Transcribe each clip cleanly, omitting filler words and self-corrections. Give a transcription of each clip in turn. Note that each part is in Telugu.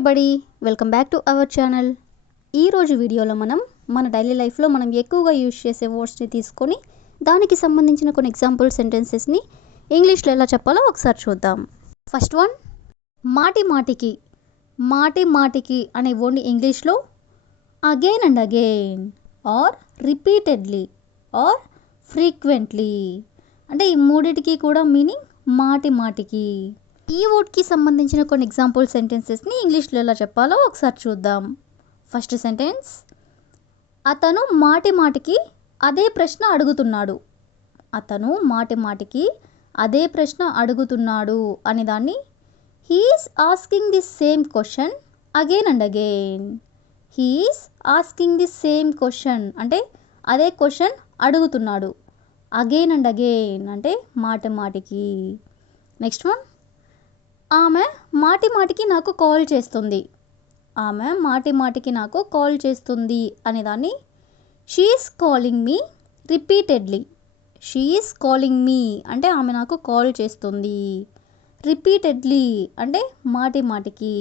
Everybody, welcome back to our channel. ఈరోజు వీడియోలో మన డైలీ లైఫ్లో మనం ఎక్కువగా యూజ్ చేసే వర్డ్స్ని తీసుకొని దానికి సంబంధించిన కొన్ని ఎగ్జాంపుల్ సెంటెన్సెస్ని ఇంగ్లీష్లో ఎలా చెప్పాలో ఒకసారి చూద్దాం. ఫస్ట్ వన్, మాటి మాటికి. మాటి మాటికి అనే వర్డ్ని ఇంగ్లీష్లో again and again or repeatedly or frequently, అంటే ఈ మూడిటికి కూడా మీనింగ్ మాటి మాటికి. ఈ వర్డ్కి సంబంధించిన కొన్ని ఎగ్జాంపుల్ సెంటెన్సెస్ని ఇంగ్లీష్లో ఎలా చెప్పాలో ఒకసారి చూద్దాం. ఫస్ట్ సెంటెన్స్, అతను మాటి మాటికి అదే ప్రశ్న అడుగుతున్నాడు. అతను మాటి మాటికి అదే ప్రశ్న అడుగుతున్నాడు అనే దాన్ని he's asking the same question again and again. He's asking the same question అంటే అదే క్వశ్చన్ అడుగుతున్నాడు. అగైన్ అండ్ అగైన్ అంటే మాటి మాటికి. నెక్స్ట్ వన్, ఆమె మాటి మాటికి నాకు కాల్ చేస్తుంది. ఆమె మాటి మాటికి నాకు కాల్ చేస్తుంది అనేదాన్ని she is calling me repeatedly. She is calling మీ అంటే ఆమె నాకు కాల్ చేస్తుంది. రిపీటెడ్లీ అంటే మాటి మాటికి.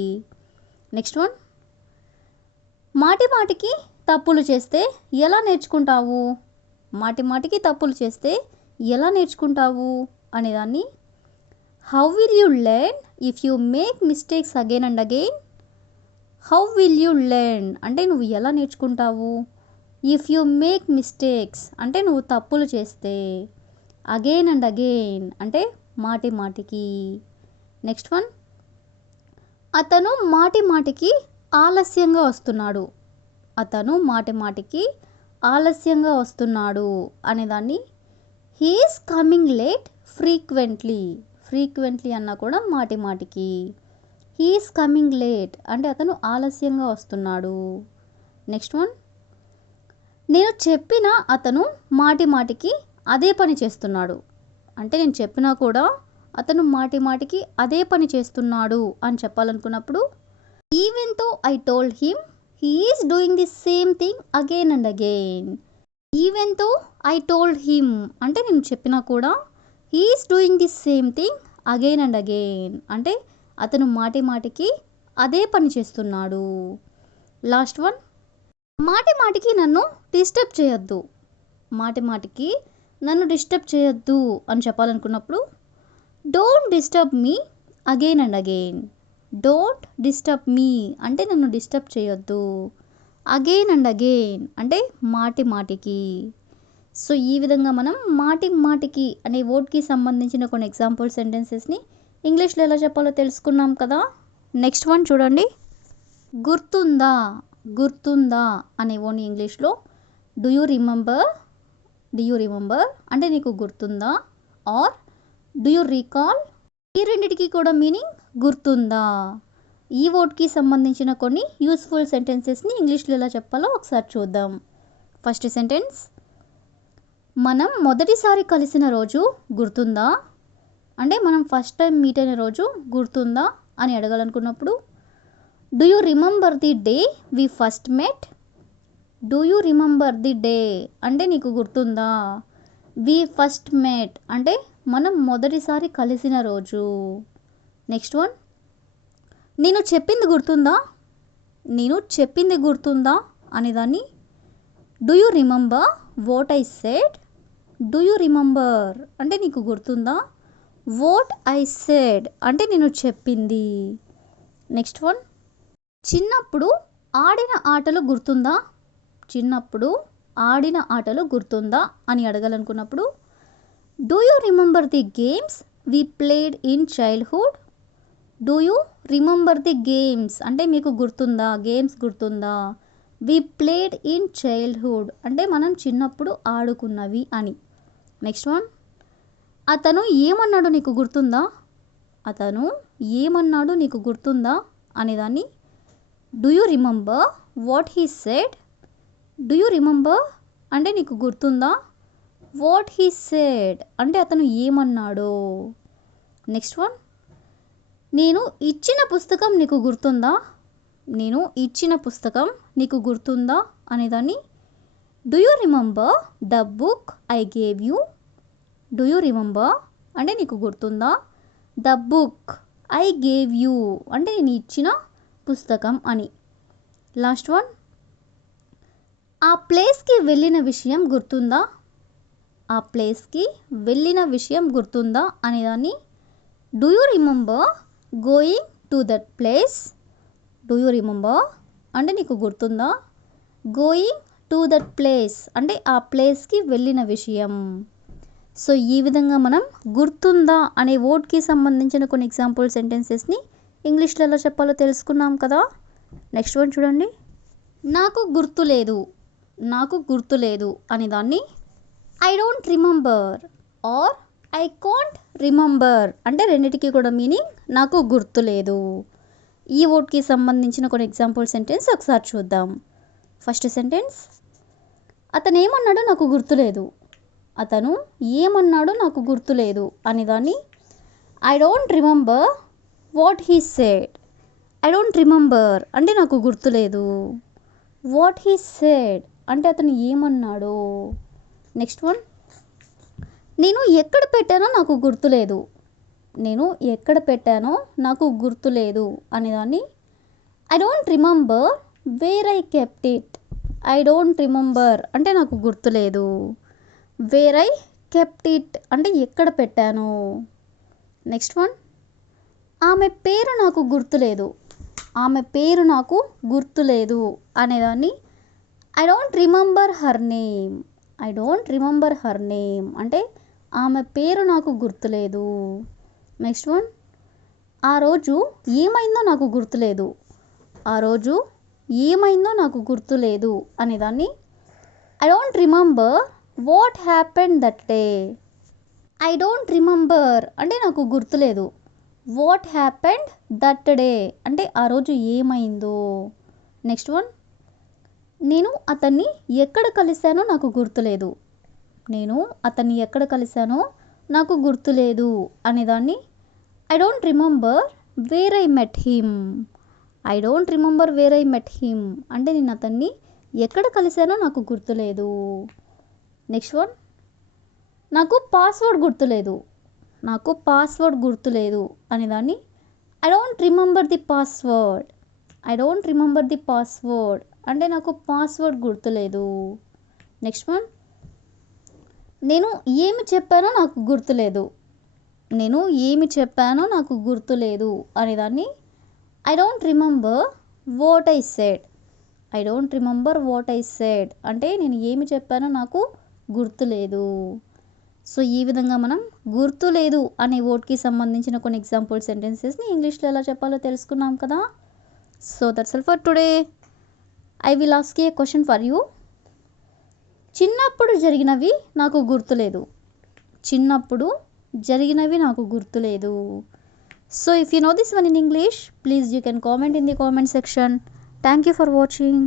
నెక్స్ట్ వన్, మాటి మాటికి తప్పులు చేస్తే ఎలా నేర్చుకుంటావు. మాటి మాటికి తప్పులు చేస్తే ఎలా నేర్చుకుంటావు అనేదాన్ని how will you learn if you make mistakes again and again. How will you learn అంటే నువ్వు ఎలా నేర్చుకుంటావు. ఇఫ్ యూ మేక్ మిస్టేక్స్ అంటే నువ్వు తప్పులు చేస్తే. అగైన్ అండ్ అగైన్ అంటే మాటి మాటికి. నెక్స్ట్ వన్, అతను మాటి మాటికి ఆలస్యంగా వస్తున్నాడు. అతను మాటి మాటికి ఆలస్యంగా వస్తున్నాడు అనేదాన్ని he is coming late frequently. Frequently అన్నా కూడా మాటి మాటికి. హీ ఈస్ కమింగ్ లేట్ అంటే అతను ఆలస్యంగా వస్తున్నాడు. నెక్స్ట్ వన్, నేను చెప్పిన అతను మాటి మాటికి అదే పని చేస్తున్నాడు. అంటే నేను చెప్పినా కూడా అతను మాటి మాటికి అదే పని చేస్తున్నాడు అని చెప్పాలనుకున్నప్పుడు ఈవెన్ తో I told him he is doing the same thing again and again. Even తో ఐ టోల్డ్ హిమ్ అంటే నేను చెప్పినా కూడా he is doing the same thing again and again అంటే అతను మాటి మాటికి అదే పని చేస్తున్నాడు. లాస్ట్ వన్, మాటి మాటికి నన్ను డిస్టర్బ్ చేయొద్దు. మాటి మాటికి నన్ను డిస్టర్బ్ చేయొద్దు అని చెప్పాలనుకున్నప్పుడు don't disturb me again and again. Don't disturb me అంటే నన్ను డిస్టర్బ్ చేయొద్దు. అగైన్ అండ్ అగైన్ అంటే మాటి మాటికి. సో ఈ విధంగా మనం మాటి మాటికి అనే వర్డ్కి సంబంధించిన కొన్ని ఎగ్జాంపుల్ సెంటెన్సెస్ని ఇంగ్లీష్లో ఎలా చెప్పాలో తెలుసుకున్నాం కదా. నెక్స్ట్ వన్ చూడండి, గుర్తుందా. గుర్తుందా అనే వర్డ్ని ఇంగ్లీష్లో do you remember. Do you remember అంటే నీకు గుర్తుందా ఆర్ డూ యూ రీకాల్. ఈ రెండిటికి కూడా మీనింగ్ గుర్తుందా. ఈ వర్డ్కి సంబంధించిన కొన్ని యూస్ఫుల్ సెంటెన్సెస్ని ఇంగ్లీష్లో ఎలా చెప్పాలో ఒకసారి చూద్దాం. ఫస్ట్ సెంటెన్స్, మనం మొదటిసారి కలిసిన రోజు గుర్తుందా. అంటే మనం ఫస్ట్ టైం మీట్ అయిన రోజు గుర్తుందా అని అడగాలనుకున్నప్పుడు do you remember the day we first met. Do you remember the day అంటే నీకు గుర్తుందా. వి ఫస్ట్ మెట్ అంటే మనం మొదటిసారి కలిసిన రోజు. నెక్స్ట్ వన్, నేను చెప్పింది గుర్తుందా. నేను చెప్పింది గుర్తుందా అనేదాన్ని do you remember what I said. Do you remember అంటే నీకు గుర్తుందా. వాట్ ఐ సెడ్ అంటే నేను చెప్పింది. నెక్స్ట్ వన్, చిన్నప్పుడు ఆడిన ఆటలు గుర్తుందా. చిన్నప్పుడు ఆడిన ఆటలు గుర్తుందా అని అడగాలనుకున్నప్పుడు do you remember the games we played in childhood. Do you remember the games అంటే మీకు గుర్తుందా, గేమ్స్ గుర్తుందా. వి ప్లేడ్ ఇన్ చైల్డ్హుడ్ అంటే మనం చిన్నప్పుడు ఆడుకున్నవి అని. నెక్స్ట్ వన్, అతను ఏమన్నాడు నీకు గుర్తుందా. అతను ఏమన్నాడు నీకు గుర్తుందా అనేదాన్ని do you remember what he said. Do you remember అంటే నీకు గుర్తుందా. వాట్ హీ సెడ్ అంటే అతను ఏమన్నాడో. నెక్స్ట్ వన్, నేను ఇచ్చిన పుస్తకం నీకు గుర్తుందా. నేను ఇచ్చిన పుస్తకం నీకు గుర్తుందా అనేదాన్ని do you remember the book I gave you. Do you remember అంటే నీకు గుర్తుందా. The book I gave you అంటే నేను ఇచ్చిన పుస్తకం అని. లాస్ట్ వన్, ఆ ప్లేస్కి వెళ్ళిన విషయం గుర్తుందా? ఆ ప్లేస్కి వెళ్ళిన విషయం గుర్తుందా అనేదాన్ని do you remember going to that place? Do you remember అంటే నీకు గుర్తుందా, గోయింగ్ టు దట్ ప్లేస్ అంటే ఆ ప్లేస్కి వెళ్ళిన విషయం. సో ఈ విధంగా మనం గుర్తుందా అనే వర్డ్కి సంబంధించిన కొన్ని ఎగ్జాంపుల్ సెంటెన్సెస్ని ఇంగ్లీష్లో ఎలా చెప్పాలో తెలుసుకున్నాం కదా. నెక్స్ట్ వన్ చూడండి. నాకు గుర్తులేదు, నాకు గుర్తులేదు అనే దాన్ని I don't remember or I can't remember అంటే రెండిటికి కూడా మీనింగ్ నాకు గుర్తులేదు. ఈ వర్డ్కి సంబంధించిన కొన్ని ఎగ్జాంపుల్ సెంటెన్స్ ఒకసారి చూద్దాం. ఫస్ట్ సెంటెన్స్, అతను ఏమన్నాడో నాకు గుర్తులేదు. అతను ఏమన్నాడో నాకు గుర్తులేదు అనేదాన్ని I don't remember what he said. I don't remember అంటే నాకు గుర్తులేదు. వాట్ హీ సెడ్ అంటే అతను ఏమన్నాడో. నెక్స్ట్ వన్, నేను ఎక్కడ పెట్టానో నాకు గుర్తులేదు. నేను ఎక్కడ పెట్టానో నాకు గుర్తులేదు అనేదాన్ని I don't remember where I kept it. I don't remember అంటే నాకు గుర్తులేదు. వేర్ ఐ కెప్ట్ ఇట్ అంటే ఎక్కడ పెట్టాను. నెక్స్ట్ వన్, ఆమె పేరు నాకు గుర్తులేదు. ఆమె పేరు నాకు గుర్తులేదు అనేదాన్ని I don't remember her name. I don't remember her name అంటే ఆమె పేరు నాకు గుర్తులేదు. నెక్స్ట్ వన్, ఆ రోజు ఏమైందో నాకు గుర్తులేదు. ఆ రోజు ఏమైందో నాకు గుర్తులేదు అనేదాన్ని I don't remember what happened that day. I don't remember అంటే నాకు గుర్తులేదు. వాట్ హ్యాపెండ్ దట్ డే అంటే ఆ రోజు ఏమైందో. నెక్స్ట్ వన్, నేను అతన్ని ఎక్కడ కలిశానో నాకు గుర్తులేదు. నేను అతన్ని ఎక్కడ కలిశానో నాకు గుర్తులేదు అనేదాన్ని I don't remember where I met him. I don't remember where I met him అంటే నేను అతన్ని ఎక్కడ కలిశానో నాకు గుర్తులేదు. నెక్స్ట్ వన్, నాకు పాస్వర్డ్ గుర్తులేదు. నాకు పాస్వర్డ్ గుర్తులేదు అనేదాన్ని I don't remember the password. I don't remember the password అంటే నాకు పాస్వర్డ్ గుర్తులేదు. నెక్స్ట్ వన్, నేను ఏమి చెప్పానో నాకు గుర్తులేదు. నేను ఏమి చెప్పానో నాకు గుర్తులేదు అనేదాన్ని I don't remember what I said. I don't remember what I said అంటే నేను ఏమి చెప్పానో నాకు గుర్తులేదు. సో ఈ విధంగా మనం గుర్తులేదు అనే వర్డ్కి సంబంధించిన కొన్ని ఎగ్జాంపుల్ సెంటెన్సెస్ని ఇంగ్లీష్లో ఎలా చెప్పాలో తెలుసుకున్నాం కదా. So that's all for today. I will ask a question for you. చిన్నప్పుడు జరిగినవి నాకు గుర్తులేదు. చిన్నప్పుడు జరిగినవి నాకు గుర్తులేదు. So if you know this one in English, please you can comment in the comment section. Thank you for watching.